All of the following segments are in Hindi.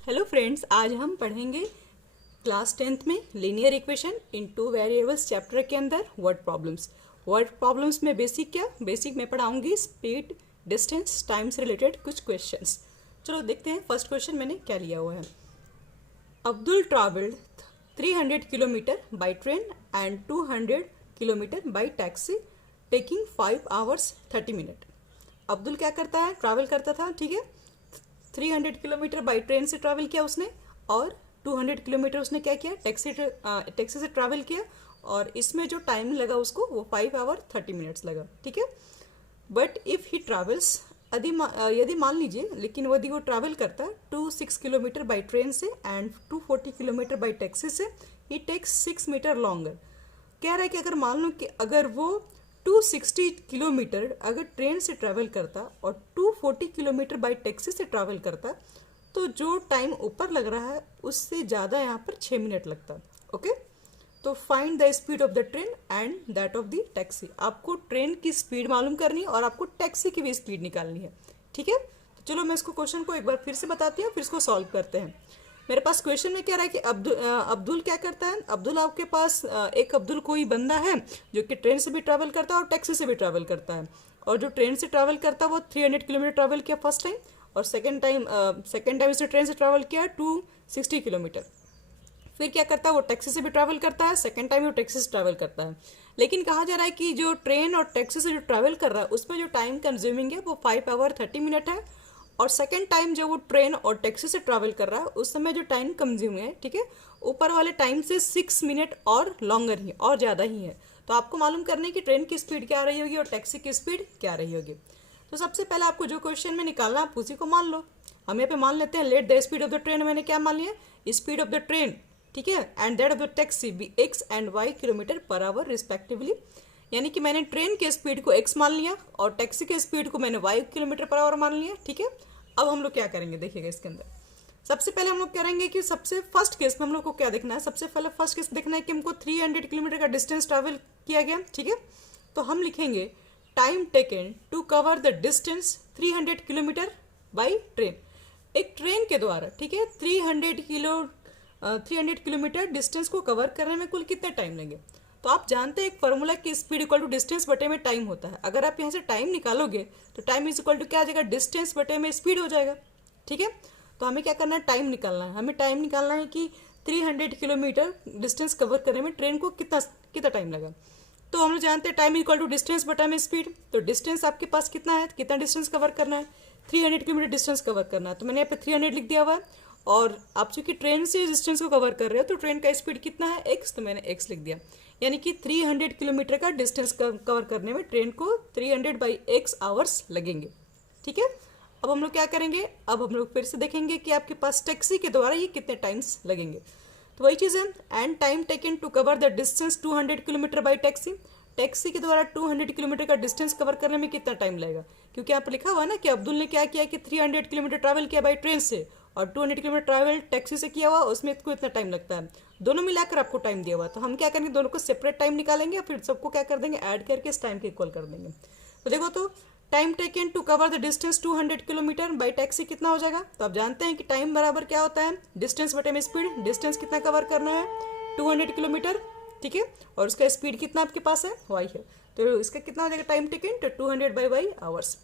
हेलो फ्रेंड्स, आज हम पढ़ेंगे क्लास 10th में linear equation in two variables chapter के अंदर वर्ड प्रॉब्लम्स में बेसिक में पढ़ाऊंगी स्पीड, डिस्टेंस, टाइम से रिलेटेड कुछ क्वेश्चंस। चलो देखते हैं फर्स्ट क्वेश्चन मैंने क्या लिया हुआ है। Abdul travelled 300 kilometre by train and 200 kilometre bye taxi taking 5 hours 30 minutes। Abdul क्या करता है, ट्रैवल करता था, ठीक है। 300 किलोमीटर बाई ट्रेन से ट्रैवल किया उसने और 200 किलोमीटर उसने क्या किया, टैक्सी से ट्रैवल किया, और इसमें जो टाइम लगा उसको वो 5 hour 30 minutes लगा, ठीक है। बट इफ़ ही ट्रैवल्स, यदि मान लीजिए, लेकिन यदि वो ट्रैवल करता है 26 किलोमीटर बाई ट्रेन से एंड 240 किलोमीटर बाई टैक्सी से, ही टेक्स 6 मीटर लॉन्गर। कह रहा है कि अगर मान लो कि अगर वो 260 किलोमीटर अगर ट्रेन से ट्रैवल करता और 240 किलोमीटर बाई टैक्सी से ट्रैवल करता, तो जो टाइम ऊपर लग रहा है उससे ज़्यादा यहाँ पर 6 मिनट लगता। ओके, तो find the speed of the train and that of the taxi. आपको ट्रेन की स्पीड मालूम करनी है और आपको टैक्सी की भी स्पीड निकालनी है, ठीक है। तो चलो मैं इसको क्वेश्चन को एक बार फिर से बताती हूँ, फिर इसको सॉल्व करते हैं। मेरे पास क्वेश्चन में कह रहा है कि अब्दुल क्या करता है। अब्दुल, आपके पास एक अब्दुल कोई बंदा है जो कि ट्रेन से भी ट्रैवल करता है और टैक्सी से भी ट्रैवल करता है। और जो ट्रेन से ट्रैवल करता है वो 300 किलोमीटर ट्रैवल किया फर्स्ट टाइम, और सेकेंड टाइम उसने ट्रेन से ट्रैवल किया 260 किलोमीटर। फिर क्या करता है, वो टैक्सी से भी ट्रैवल करता है, सेकेंड टाइम वो टैक्सी से ट्रैवल करता है। लेकिन कहा जा रहा है कि जो ट्रेन और टैक्सी से जो ट्रैवल कर रहा है उसमें जो टाइम कंज्यूमिंग है वो 5 hour 30 minutes है, और सेकेंड टाइम जब वो ट्रेन और टैक्सी से ट्रैवल कर रहा है उस समय जो टाइम कंज्यूम है, ठीक है, ऊपर वाले टाइम से 6 मिनट और लॉन्गर ही और ज़्यादा ही है। तो आपको मालूम करना है कि ट्रेन की स्पीड क्या रही होगी और टैक्सी की स्पीड क्या रही होगी। तो सबसे पहले आपको जो क्वेश्चन में निकालना आप उसी को मान लो। हम यहाँ पे मान लेते हैं let the speed of the train, मैंने क्या मान लिया, स्पीड ऑफ द ट्रेन, ठीक है, and that of the taxi be x and y kilometre per hour respectively. यानी कि मैंने ट्रेन के स्पीड को x मान लिया और टैक्सी के स्पीड को मैंने y किलोमीटर पर आवर मान लिया, ठीक है। अब हम लोग क्या करेंगे, देखिएगा इसके अंदर सबसे पहले हम लोग करेंगे कि सबसे फर्स्ट केस में हम लोग को क्या देखना है, सबसे पहले फर्स्ट केस देखना है कि हमको 300 किलोमीटर का डिस्टेंस ट्रैवल किया गया, ठीक है। तो हम लिखेंगे time taken to cover the distance 300 kilometre by train. एक ट्रेन के द्वारा, ठीक है, 300 किलोमीटर डिस्टेंस को कवर करने में कुल कितना टाइम लगे। तो आप जानते हैं एक फॉर्मूला कि स्पीड इक्वल टू डिस्टेंस बटे में टाइम होता है। अगर आप यहाँ से टाइम निकालोगे तो टाइम इज इक्वल टू क्या आ जाएगा, डिस्टेंस बटे में स्पीड हो जाएगा, ठीक है। तो हमें क्या करना है, टाइम निकालना है। हमें टाइम निकालना है कि 300 किलोमीटर डिस्टेंस कवर करने में ट्रेन को कितना टाइम लगा। तो हम लोग जानते हैं टाइम इक्वल टू डिस्टेंस बटा में स्पीड। तो डिस्टेंस आपके पास कितना है, कितना डिस्टेंस कवर करना है, 300 किलोमीटर डिस्टेंस कवर करना है। तो मैंने यहाँ पे 300 लिख दिया हुआ है, और आप चूंकि ट्रेन से डिस्टेंस को कवर कर रहे हो तो ट्रेन का स्पीड कितना है, x, तो मैंने x लिख दिया। यानी कि 300 किलोमीटर का डिस्टेंस कवर करने में ट्रेन को 300 बाई x आवर्स लगेंगे, ठीक है। अब हम लोग क्या करेंगे, अब हम लोग फिर से देखेंगे कि आपके पास टैक्सी के द्वारा ये कितने टाइम्स लगेंगे। तो वही चीज़ है, and time taken to cover the distance 200 kilometre by taxi. Taxi के द्वारा 200 किलोमीटर का डिस्टेंस कवर करने में कितना टाइम लगेगा, क्योंकि यहाँ पर लिखा हुआ है ना कि अब्दुल ने क्या किया कि 300 किलोमीटर ट्रैवल किया बाई ट्रेन से और 200 किलोमीटर ट्रैवल टैक्सी से किया हुआ, उसमें इसको इतना टाइम लगता है। दोनों मिलाकर आपको टाइम दिया हुआ, तो हम क्या करेंगे, दोनों को सेपरेट टाइम निकालेंगे, फिर सबको क्या कर देंगे, ऐड करके इस टाइम के इक्वल कर देंगे। तो देखो, तो time taken to cover the distance 200 kilometre by taxi कितना हो जाएगा। तो आप जानते हैं कि टाइम बराबर क्या होता है, डिस्टेंस बटे में स्पीड। डिस्टेंस कितना कवर करना है, 200 किलोमीटर, ठीक है, और उसका स्पीड कितना आपके पास है, y है। तो इसका कितना हो जाएगा टाइम टेकन, तो 200 by Y hours.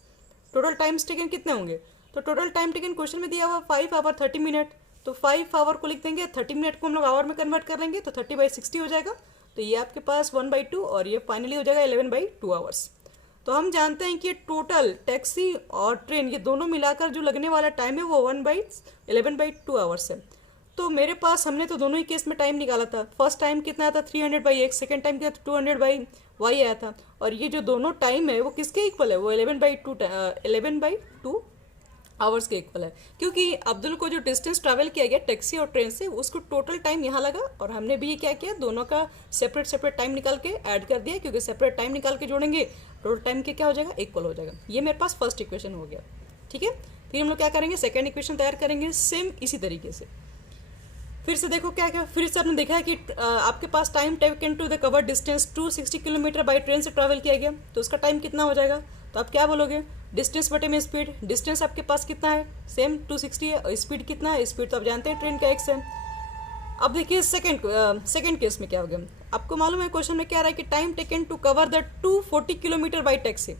Total times taken कितने होंगे, तो टोटल टाइम टेकन क्वेश्चन में दिया हुआ 5 hour 30 minutes। तो 5 hour को लिख देंगे, 30 मिनट को हम लोग आवर में कन्वर्ट कर लेंगे, तो 30/60 हो जाएगा। तो ये आपके पास 1/2 और ये फाइनली हो जाएगा 11/2 आवर्स। तो हम जानते हैं कि टोटल टैक्सी और ट्रेन ये दोनों मिलाकर जो लगने वाला टाइम है वो 11/2 आवर्स है। तो मेरे पास, हमने तो दोनों ही केस में टाइम निकाला था। फर्स्ट टाइम कितना था 300 बाई x, सेकेंड टाइम कितना 200 बाई y आया था, और ये जो दोनों टाइम है वो किसके इक्वल है, वो 11/2 आवर्स के इक्वल है। क्योंकि अब्दुल को जो डिस्टेंस ट्रैवल किया गया टैक्सी और ट्रेन से, उसको टोटल टाइम यहाँ लगा, और हमने भी ये क्या किया, दोनों का सेपरेट टाइम निकाल के ऐड कर दिया, क्योंकि सेपरेट टाइम निकाल के जोड़ेंगे टोटल टाइम के क्या हो जाएगा, इक्वल हो जाएगा। ये मेरे पास फर्स्ट इक्वेशन हो गया, ठीक है। फिर हम लोग क्या करेंगे, सेकेंड इक्वेशन तैयार करेंगे सेम इसी तरीके से। फिर से देखो क्या क्या, फिर से आपने देखा है कि आपके पास time taken to the cover distance 260 kilometre by train से ट्रैवल किया गया, तो उसका टाइम कितना हो जाएगा। तो आप क्या बोलोगे, डिस्टेंस बटे में स्पीड, डिस्टेंस आपके पास कितना है, सेम 260 है, और स्पीड कितना है, स्पीड तो आप जानते हैं ट्रेन का x है। अब देखिए सेकंड केस में क्या हो गया, आपको मालूम है क्वेश्चन में क्या रहा है कि time taken to cover the 240 kilometre by taxi.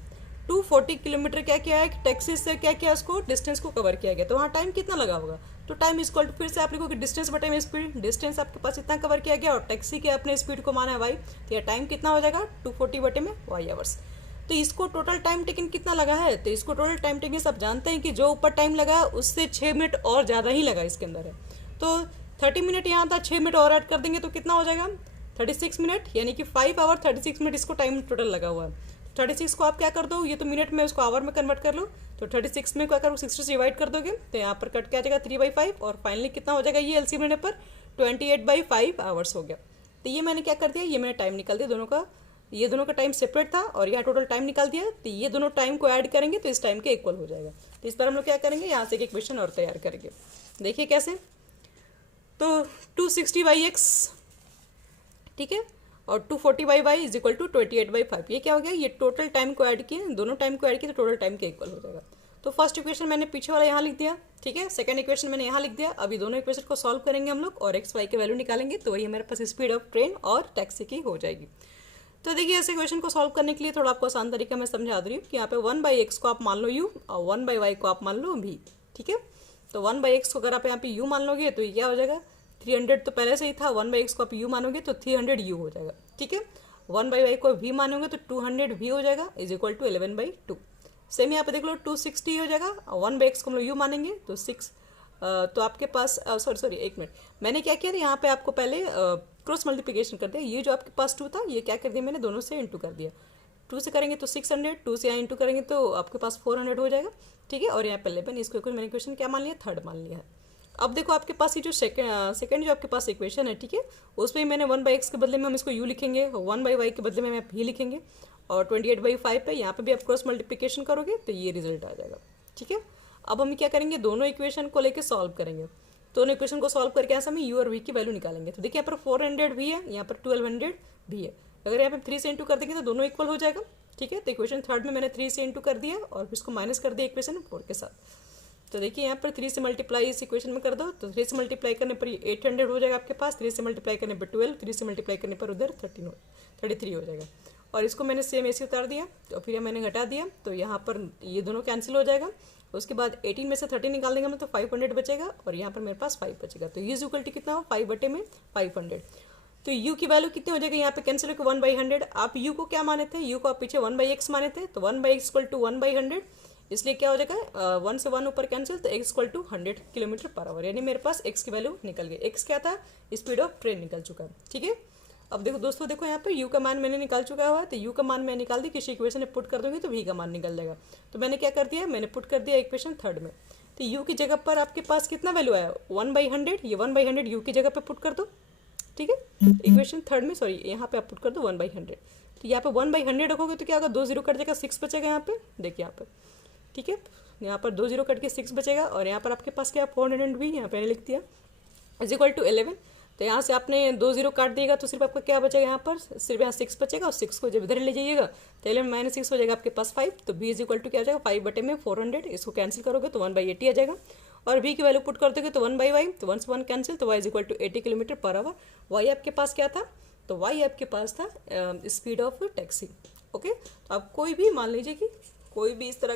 240 kilometre क्या किया है, टैक्सी से क्या किया, उसको डिस्टेंस को कवर किया गया, तो वहाँ टाइम कितना लगा होगा, तो टाइम इक्वल टू फिर से आप लिखोगे डिस्टेंस बटे में स्पीड, डिस्टेंस आपके पास इतना कवर किया गया और टैक्सी के अपने स्पीड को माना है वाई, तो यह टाइम कितना हो जाएगा 240 बटे में वाई आवर्स। तो इसको टोटल टाइम टेकन कितना लगा है, तो इसको टोटल टाइम टेकन सब जानते हैं कि जो ऊपर टाइम लगा उससे 6 मिनट और ज़्यादा ही लगा इसके अंदर है, तो 30 मिनट यहाँ था, 6 मिनट और ऐड कर देंगे तो कितना हो जाएगा 36 मिनट, यानी कि 5 आवर 36 मिनट इसको टाइम टोटल लगा हुआ है। 36 को आप क्या कर दो, ये तो मिनट में, उसको आवर में कन्वर्ट कर लो, तो 36 में क्या करो 60 से डिवाइड कर दोगे तो यहाँ पर कट क्या आ जाएगा 3/5, और फाइनली कितना हो जाएगा ये एलसीएम लेने पर 28/5 आवर्स हो गया। तो ये मैंने क्या कर दिया, ये मैंने टाइम निकाल दिया दोनों का, ये दोनों का टाइम सेपरेट था और यहाँ टोटल टाइम निकाल दिया, तो ये दोनों टाइम को ऐड करेंगे तो इस टाइम के इक्वल हो जाएगा। तो इस पर हम लोग क्या करेंगे, यहाँ से एक इक्वेशन और तैयार करेंगे, देखिए कैसे। तो 260/x, ठीक है, और 240/y इज इक्वल टू 28/5, ये क्या हो गया, ये टोटल टाइम को ऐड किए, दोनों टाइम को ऐड किए तो टोटल टाइम के इक्वल हो जाएगा। तो फर्स्ट इक्वेशन मैंने पीछे वाला यहाँ लिख दिया, ठीक है, सेकंड इक्वेशन मैंने यहाँ लिख दिया। अभी दोनों इक्वेशन को सॉल्व करेंगे हम लोग और एक्स वाई के वैल्यू निकालेंगे, तो वही हमारे पास स्पीड ऑफ ट्रेन और टैक्सी की हो जाएगी। तो देखिए ऐसे इक्वेशन को सॉल्व करने के लिए थोड़ा आपको आसान तरीका मैं समझा दे रही हूँ कि यहाँ पे 1/x को आप मान लो u और 1/y को आप मान लो v, ठीक है। तो 1/x को अगर आप यहाँ पे u मान लोगे तो ये क्या हो जाएगा 300, तो पहले से ही था, 1/x को आप u मानोगे तो 300 u हो जाएगा, ठीक है। 1/y को v मानोगे तो 200 v हो जाएगा इज इक्वल टू 11/2। सेम यहाँ पे देख लो 260 हो जाएगा, और 1/x को हम लोग u मानेंगे तो 6, तो आपके पास सॉरी एक मिनट, मैंने क्या किया था यहाँ पे आपको पहले क्रॉस मल्टीप्लिकेशन कर दिया, ये जो आपके पास 2 था ये क्या कर दिया मैंने दोनों से इंटू कर दिया, 2 से करेंगे तो 600, 2 से यहाँ इंटू करेंगे तो आपके पास 400 हो जाएगा, ठीक है। और यहाँ पे 11, इसको मैंने इक्वेशन क्या मान लिया, थर्ड मान लिया है। अब देखो आपके पास ये जो सेकंड जो आपके पास इक्वेशन है, ठीक है, उसमें मैंने 1/x के बदले में हम इसको u लिखेंगे, 1/y के बदले में हम v लिखेंगे, और 28/5 पे यहाँ पे भी आप क्रॉस मल्टीप्लिकेशन करोगे तो ये रिजल्ट आ जाएगा, ठीक है। अब हम क्या करेंगे, दोनों इक्वेशन को लेकर सॉल्व करेंगे, दोनों इक्वेशन को सॉल्व करके ऐसा हमें u और v की वैल्यू निकालेंगे। तो देखिए यहाँ पर 400 भी है, यहाँ पर 1200 भी है, अगर यहाँ पे 3 से इंटू कर देंगे तो दोनों इक्वल हो जाएगा, ठीक है। तो इक्वेशन थर्ड में मैंने 3 से इंटू कर दिया और फिर इसको माइनस कर दिया इक्वेशन 4 के साथ। तो देखिए यहाँ पर 3 से मल्टीप्लाई इस इक्वेशन में कर दो, तो 3 से मल्टीप्लाई करने पर 800 हो जाएगा आपके पास, 3 से मल्टीप्लाई करने पर 12, 3 से मल्टीप्लाई करने पर उधर 33 हो जाएगा, और इसको मैंने सेम ऐसे उतार दिया, तो फिर मैंने घटा दिया, तो यहाँ पर ये दोनों कैंसिल हो जाएगा। उसके बाद 18 में से 30 निकाल देंगे हम तो 500 बचेगा, और यहाँ पर मेरे पास 5 बचेगा, तो ये इक्वल टू कितना हो 5 बटे में 500। तो u की वैल्यू कितनी हो जाएगी, यहाँ पे कैंसिल होकर 1/100। आप u को क्या माने थे, u को आप पीछे 1/x माने थे, तो 1/x इक्वल टू 1/100, इसलिए क्या हो जाएगा 1 से 1 ऊपर कैंसिल, तो x equal to 100 kilometre per hour, यानी मेरे पास x की वैल्यू निकल गई। x क्या था, स्पीड ऑफ ट्रेन निकल चुका है, ठीक है। अब देखो दोस्तों, देखो यहाँ पे u का मान मैंने निकाल चुका हुआ है, तो u का मान मैं निकाल दी, किसी इक्वेशन में पुट कर दूंगी तो v का मान निकल जाएगा। तो मैंने क्या कर दिया, मैंने पुट कर दिया इक्वेशन थर्ड में, तो u की जगह पर आपके पास कितना वैल्यू आया 1/100, ये 1/100 u की जगह पर पुट कर दो, ठीक है। इक्वेशन थर्ड में सॉरी यहाँ पे आप पुट कर दो 1/100, तो यहाँ पे 1/100 रखोगे तो क्या होगा 2 0 कट जाएगा, 6 बचेगा यहाँ पे, देखिए यहाँ पे, ठीक है, यहाँ पर 2 0 कट के 6 बचेगा, और यहाँ पर आपके पास क्या 400 भी यहाँ पे लिख दिया इज इक्वल टू 11। तो यहाँ से आपने 2 0 काट दिएगा तो सिर्फ आपका क्या बचेगा, यहाँ पर सिर्फ यहाँ 6 बचेगा, और 6 को जब इधर ले जाइएगा तो 11 माइनस 6 हो जाएगा आपके पास 5, तो b इज इक्वल टू क्या हो जाएगा 5 बटे में 400, इसको कैंसिल करोगे तो 1/80 आ जाएगा, और v की वैल्यू पुट कर दोगे तो 1/y, तो 1 से 1 कैंसिल, तो y is equal to 80 kilometre per hour. y आपके पास क्या था, तो y आपके पास था स्पीड ऑफ टैक्सी, ओके। तो आप कोई भी मान लीजिए कि कोई भी इस तरह का